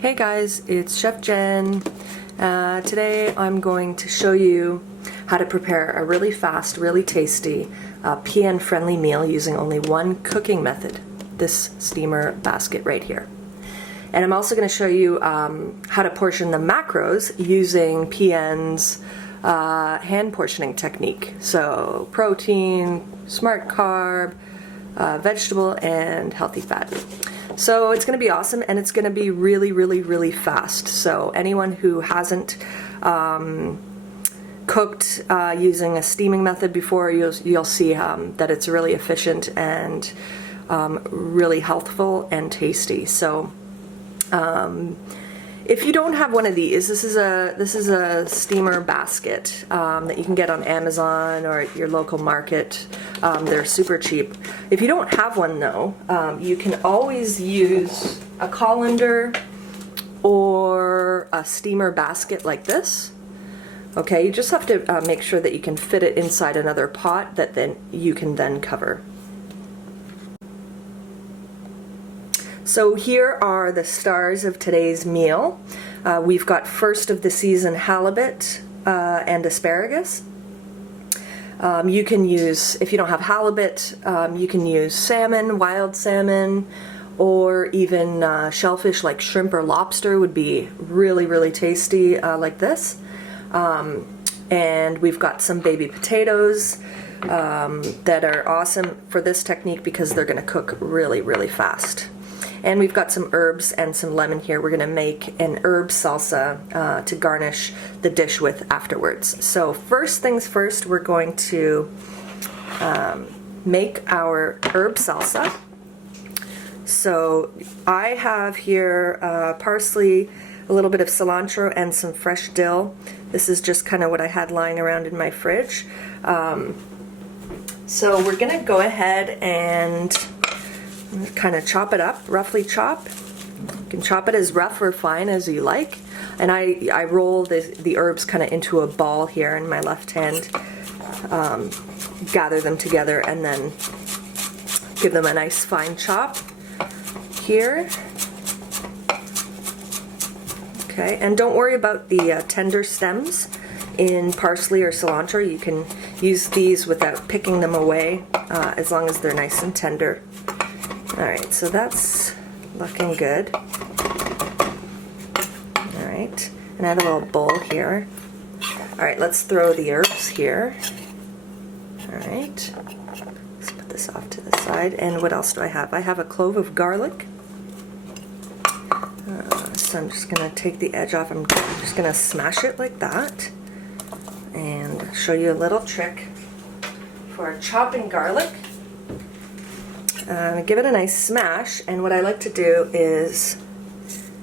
Hey guys, it's Chef Jen. Today I'm going to show you how to prepare a really fast, really tasty, PN-friendly meal using only one cooking method, this steamer basket right here. And I'm also going to show you how to portion the macros using PN's hand portioning technique. So protein, smart carb, vegetable, and healthy fat. So it's going to be awesome, and it's going to be really, really, really fast. So anyone who hasn't cooked using a steaming method before, you'll see that it's really efficient and really healthful and tasty. So if you don't have one of these, this is a steamer basket that you can get on Amazon or at your local market. They're super cheap. If you don't have one though, you can always use a colander or a steamer basket like this. Okay, you just have to make sure that you can fit it inside another pot that then you can then cover. So here are the stars of today's meal. We've got first of the season halibut and asparagus. You can use, if you don't have halibut, you can use salmon, wild salmon, or even shellfish like shrimp or lobster would be really, really tasty like this. And we've got some baby potatoes that are awesome for this technique because they're going to cook really, really fast. And we've got some herbs and some lemon here. We're going to make an herb salsa to garnish the dish with afterwards. So first things first, we're going to make our herb salsa. So I have here parsley, a little bit of cilantro, and some fresh dill. This is just kind of what I had lying around in my fridge. So we're going to go ahead and kind of chop it up, roughly chop. You can chop it as rough or fine as you like. And I roll the herbs kind of into a ball here in my left hand, gather them together, and then give them a nice fine chop here. Okay, and don't worry about the tender stems in parsley or cilantro. You can use these without picking them away as long as they're nice and tender. Alright, so that's looking good. Alright, and I have a little bowl here. Alright, let's throw the herbs here. Alright, let's put this off to the side. And what else do I have? I have a clove of garlic. So I'm just going to take the edge off. I'm just going to smash it like that. And show you a little trick for chopping garlic. Give it a nice smash, and what I like to do is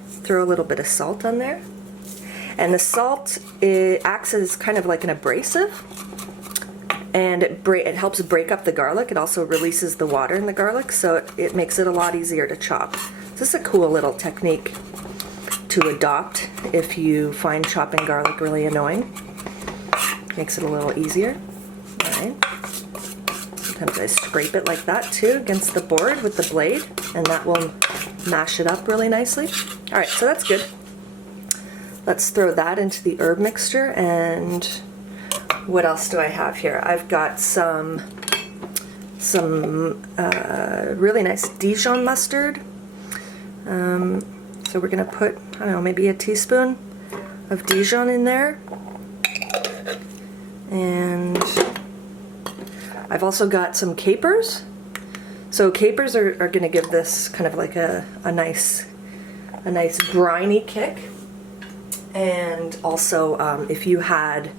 throw a little bit of salt on there. And the salt, it acts as kind of like an abrasive, and it helps break up the garlic. It also releases the water in the garlic, so it makes it a lot easier to chop. This is a cool little technique to adopt if you find chopping garlic really annoying. Makes it a little easier. All right. Sometimes I scrape it like that too against the board with the blade, and that will mash it up really nicely. Alright, so that's good. Let's throw that into the herb mixture. And what else do I have here? I've got some really nice Dijon mustard. So we're going to put, I don't know, maybe a teaspoon of Dijon in there. And I've also got some capers. So capers are going to give this kind of like a nice briny kick. And also if you had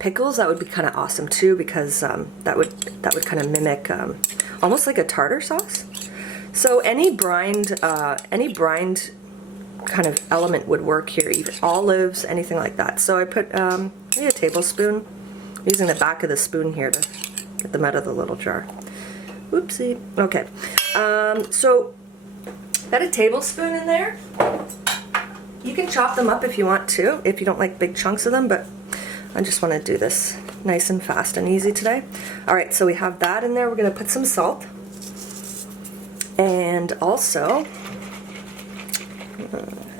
pickles, that would be kind of awesome too, because that would kind of mimic almost like a tartar sauce. So any brined kind of element would work here, even olives, anything like that. So I put maybe a tablespoon. I'm using the back of the spoon here to get them out of the little jar. Oopsie. Okay. So got a tablespoon in there. You can chop them up if you want to, if you don't like big chunks of them, but I just want to do this nice and fast and easy today. Alright, so we have that in there. We're going to put some salt. And also,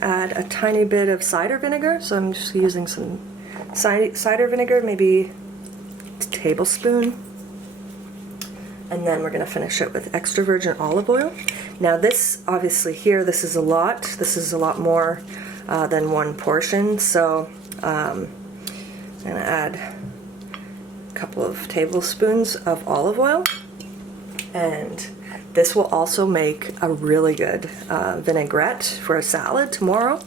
Add a tiny bit of cider vinegar, so I'm just using some cider vinegar, maybe a tablespoon. And then we're going to finish it with extra virgin olive oil. Now this, obviously here, this is a lot more than one portion, so I'm going to add a couple of tablespoons of olive oil, and this will also make a really good vinaigrette for a salad tomorrow.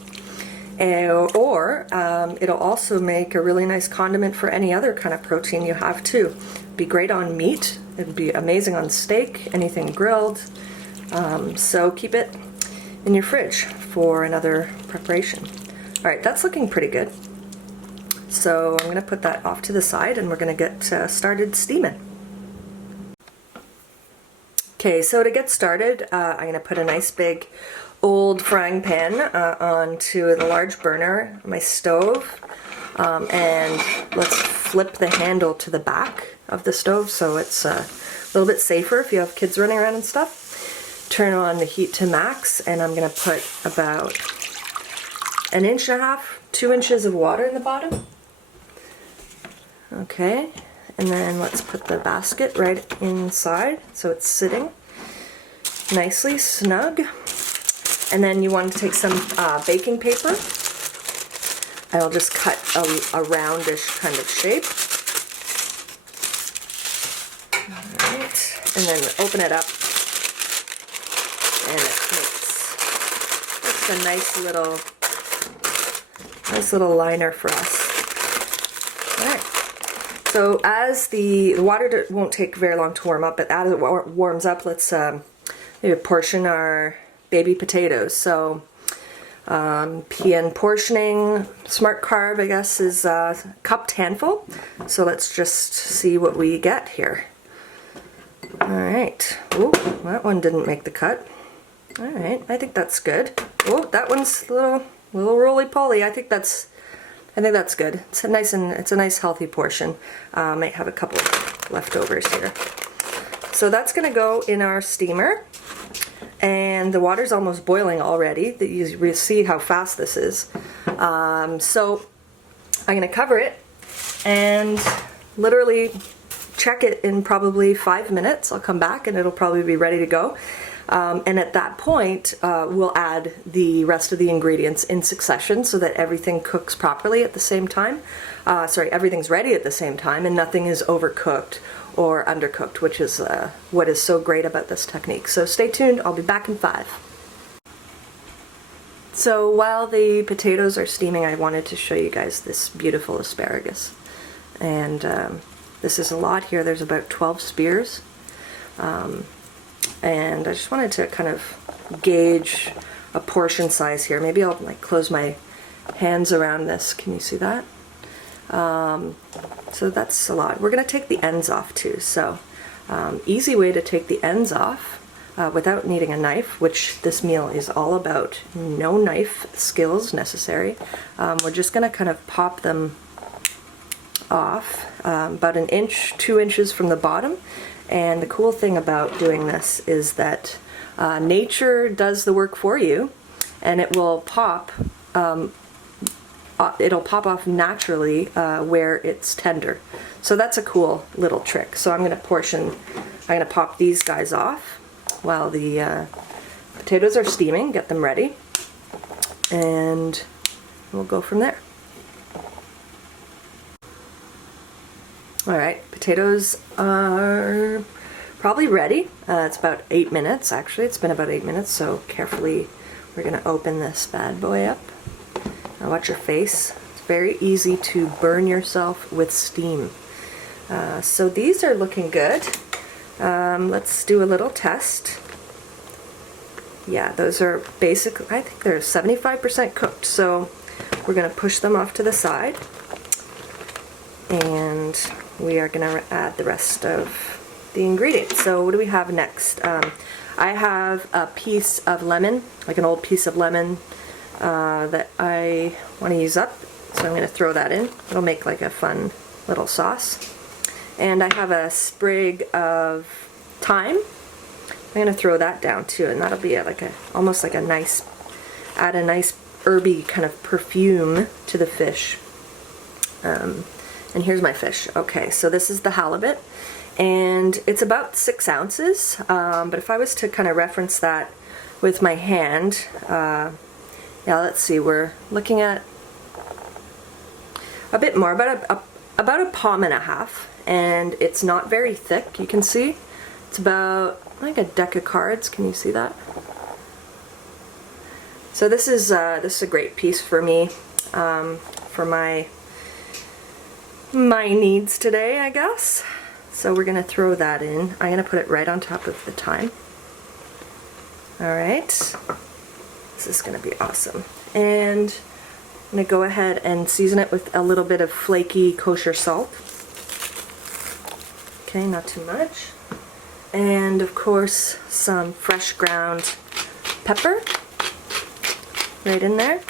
Or it'll also make a really nice condiment for any other kind of protein you have too. Be great on meat. It would be amazing on steak, anything grilled. So keep it in your fridge for another preparation. All right, that's looking pretty good. So I'm going to put that off to the side, and we're going to get started steaming. Okay, so to get started, I'm going to put a nice big old frying pan onto the large burner on my stove, and let's flip the handle to the back of the stove so it's a little bit safer if you have kids running around and stuff. Turn on the heat to max, and I'm going to put about 1.5 inches, 2 inches of water in the bottom. Okay, and then let's put the basket right inside so it's sitting nicely snug. And then you want to take some baking paper. I'll just cut a roundish kind of shape. Alright, and then open it up, and it makes a nice little liner for us. Alright, so as the water won't take very long to warm up, but as it warms up, let's maybe portion our baby potatoes. So PN portioning, smart carb, I guess, is a cupped handful. So let's just see what we get here. Alright. Oh, that one didn't make the cut. Alright, I think that's good. Oh, that one's a little roly-poly. I think that's good. It's a nice healthy portion. Might have a couple leftovers here. So that's gonna go in our steamer. And the water's almost boiling already. You see how fast this is. So I'm going to cover it and literally check it in probably 5 minutes. I'll come back and it'll probably be ready to go. And at that point, we'll add the rest of the ingredients in succession so that everything cooks properly at the same time. Everything's ready at the same time and nothing is overcooked or undercooked, which is what is so great about this technique. So stay tuned, I'll be back in 5. So while the potatoes are steaming, I wanted to show you guys this beautiful asparagus. And this is a lot here, there's about 12 spears. And I just wanted to kind of gauge a portion size here. Maybe I'll like close my hands around this, can you see that? So that's a lot. We're going to take the ends off too. So easy way to take the ends off without needing a knife, which this meal is all about. No knife skills necessary. We're just going to kind of pop them off about 1 inch, 2 inches from the bottom. And the cool thing about doing this is that nature does the work for you, and it will pop. It'll pop off naturally where it's tender. So that's a cool little trick. So I'm going to pop these guys off while the potatoes are steaming, get them ready, and we'll go from there. Alright, potatoes are probably ready. It's about 8 minutes, actually. It's been about 8 minutes, so carefully we're going to open this bad boy up. Now watch your face. It's very easy to burn yourself with steam. So these are looking good. Let's do a little test. Yeah, those are basically, I think they're 75% cooked. So we're going to push them off to the side. And we are going to add the rest of the ingredients. So what do we have next? I have a piece of lemon, like an old piece of lemon, that I want to use up, so I'm going to throw that in. It'll make like a fun little sauce. And I have a sprig of thyme. I'm going to throw that down too, and that'll be almost like a nice add a nice herby kind of perfume to the fish. And here's my fish. Okay, so this is the halibut, and it's about 6 ounces, but if I was to kind of reference that with my hand, yeah, let's see, we're looking at a bit more, about a palm and a half, and it's not very thick. You can see it's about like a deck of cards. Can you see that? So this is a great piece for me, for my needs today, I guess. So we're gonna throw that in. I'm gonna put it right on top of the thyme. All right, this is gonna be awesome. And I'm gonna go ahead and season it with a little bit of flaky kosher salt. Okay, not too much. And of course, some fresh ground pepper right in there.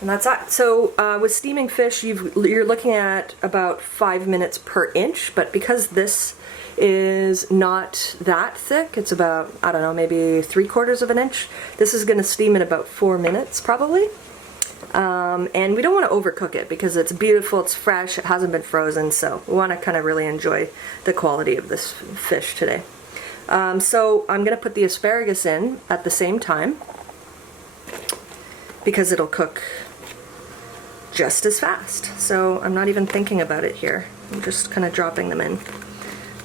And that's that. So with steaming fish, you're looking at about 5 minutes per inch, but because this is not that thick, it's about, I don't know, maybe 3/4 of an inch, this is going to steam in about 4 minutes probably. And we don't want to overcook it because it's beautiful, it's fresh, it hasn't been frozen, so we want to kind of really enjoy the quality of this fish today. So I'm going to put the asparagus in at the same time because it'll cook just as fast. So I'm not even thinking about it here. I'm just kind of dropping them in.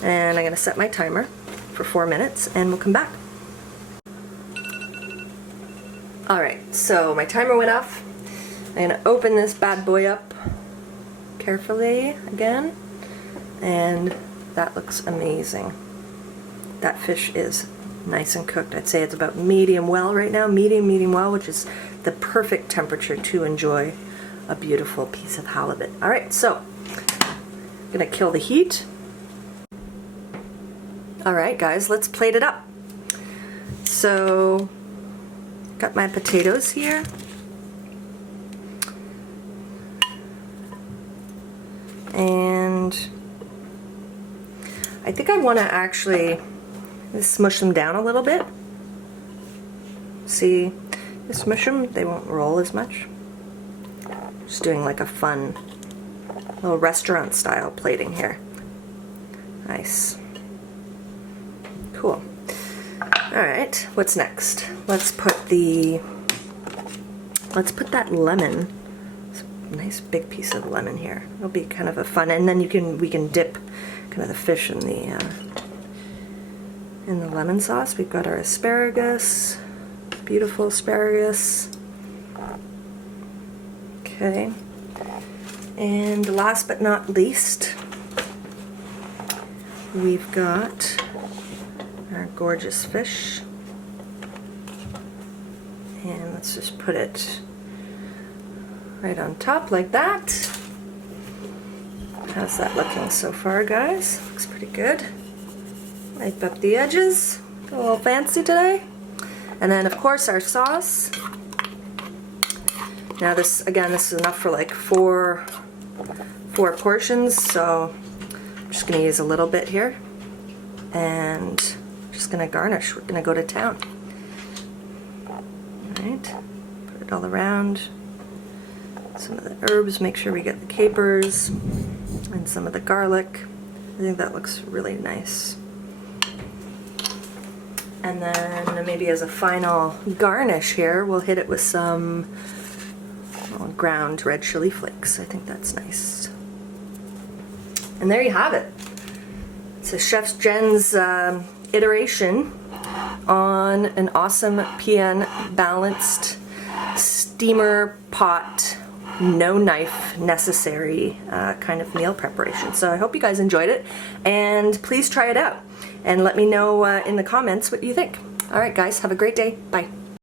And I'm going to set my timer for 4 minutes and we'll come back. Alright, so my timer went off. I'm going to open this bad boy up carefully again. And that looks amazing. That fish is nice and cooked. I'd say it's about medium well right now, medium well, which is the perfect temperature to enjoy a beautiful piece of halibut. All right, so I'm gonna kill the heat. All right, guys, let's plate it up. So, got my potatoes here. And I think I want to actually smush them down a little bit. See, smush them, they won't roll as much. Just doing like a fun little restaurant style plating here. Nice. Cool. Alright, what's next? Let's put that lemon, nice big piece of lemon here. It'll be kind of a fun, and then we can dip kind of the fish in the lemon sauce. We've got our asparagus, beautiful asparagus. Okay, and last but not least, we've got our gorgeous fish, and let's just put it right on top like that. How's that looking so far, guys? Looks pretty good. Wipe up the edges, a little fancy today. And then of course our sauce. Now this, again, this is enough for like four portions, so I'm just gonna use a little bit here. And just gonna garnish, we're gonna go to town. Alright, put it all around. Some of the herbs, make sure we get the capers and some of the garlic. I think that looks really nice. And then maybe as a final garnish here, we'll hit it with some ground red chili flakes. I think that's nice. And there you have it. It's a Chef Jen's iteration on an awesome PN balanced steamer pot, no knife necessary kind of meal preparation. So I hope you guys enjoyed it, and please try it out and let me know in the comments what you think. All right, guys, have a great day. Bye.